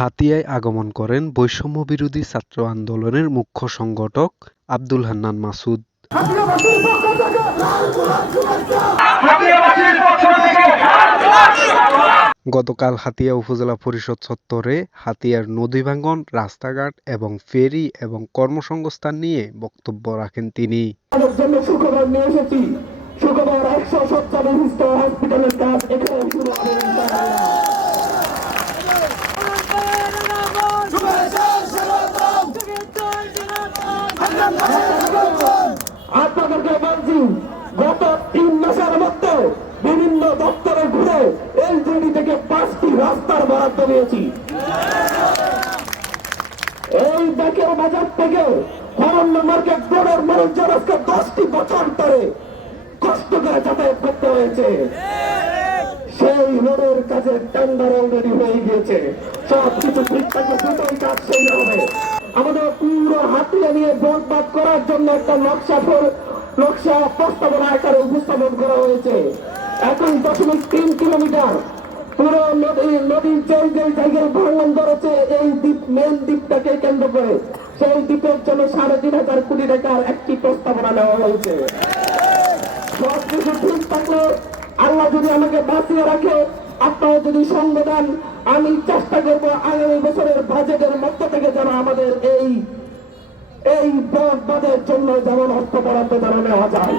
হাতিয়ায় আগমন করেন বৈষম্যবিরোধী ছাত্র আন্দোলনের মুখ্য সংগঠক আব্দুল হান্নান মাসুদ। গতকাল হাতিয়া উপজেলা পরিষদ চত্বরে হাতিয়ার নদী ভাঙ্গন রাস্তাঘাট এবং ফেরি এবং কর্মসংস্থান নিয়ে বক্তব্য রাখেন তিনি। হসপিটালের কাজ এখানে শুরু আপনাদেরকে বলছি, গত তিন মাসের মধ্যে বিভিন্ন দপ্তরে ঘুরে এলজিডি থেকে পাঁচটি রাস্তার বরাদ্দ নিয়েছি। এই ব্যাকের বাজার থেকে হরণ্য মার্কেট রোডের মানুষজন আজকে দশটি বছর ধরে কষ্ট করে যাতায়াত করতে হয়েছে। সেই রোডের কাছে টেন্ডার অলরেডি হয়ে গিয়েছে। সব কিছু ঠিক দুটোই কাজ সেই হবে। আমাদের পুরো হাতিয়া নিয়ে বরবাদ করার জন্য একটা নকশা নকশা প্রস্তাবনা আকারে উপস্থাপন করা হয়েছে। একুশ দশমিক তিন কিলোমিটার। পুরো নদী, নদীর যে যে জায়গায় ভাঙন ধরেছে, এই দ্বীপ মেন দ্বীপটাকে কেন্দ্র করে, সেই দ্বীপের জন্য সাড়ে তিন হাজার কোটি টাকার একটি প্রস্তাবনা নেওয়া হয়েছে। সব কিছু ঠিক থাকলে আল্লাহ যদি আমাকে বাঁচিয়ে রাখে, আপনারা যদি দেন আমি চেষ্টা করব আগামী বছরের বাজেটের মধ্য থেকে যেন আমাদের এই এই বাদের জন্য যেমন অর্থ বরাদ্দ যেন নেওয়া যায়।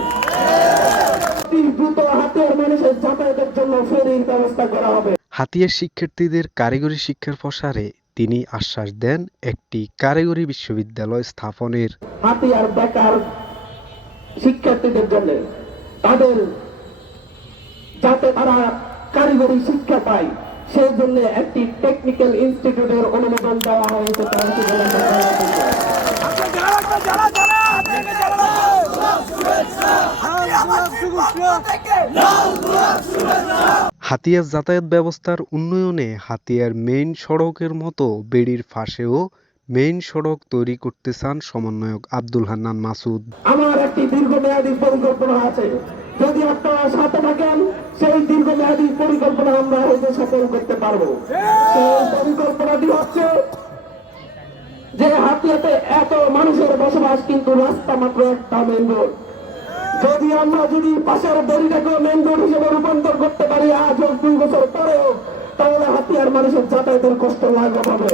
দ্রুত হাতের মানুষের যাতায়াতের জন্য ফেরির ব্যবস্থা করা হবে। হাতিয়ার শিক্ষার্থীদের কারিগরি শিক্ষার প্রসারে তিনি আশ্বাস দেন একটি কারিগরি বিশ্ববিদ্যালয় স্থাপনের। হাতিয়ার বেকার শিক্ষার্থীদের জন্য তাদের যাতে তারা কারিগরি শিক্ষা পায় সেই জন্য একটি টেকনিক্যাল ইনস্টিটিউটের অনুমোদন দেওয়া হয়েছে তার হাতিয়ার যাতায়াত ব্যবস্থার উন্নয়নে হাতিয়ার মেইন সড়কের মতো বেড়ির ফাঁসেও মেইন সড়ক তৈরি করতে চান সমন্বয়ক আব্দুল হান্নান মাসুদ। আমার একটি দীর্ঘমেয়াদী পরিকল্পনা আছে। যদি আপনারা সাথে থাকেন, সেই দীর্ঘমেয়াদী পরিকল্পনা আমরা হয়তো সফল করতে পারব। পরিকল্পনাটি হচ্ছে যে হাতিয়াতে এত মানুষের বসবাস কিন্তু রাস্তা মাত্র একটা মেন রোড যদি আমরা যদি পাশের দড়িটাকে মেন রোড হিসেবে রূপান্তর করতে পারি আজ দুই বছর পরেও, তাহলে হাতিয়ার মানুষের যাতায়াতের কষ্ট লাঘব হবে।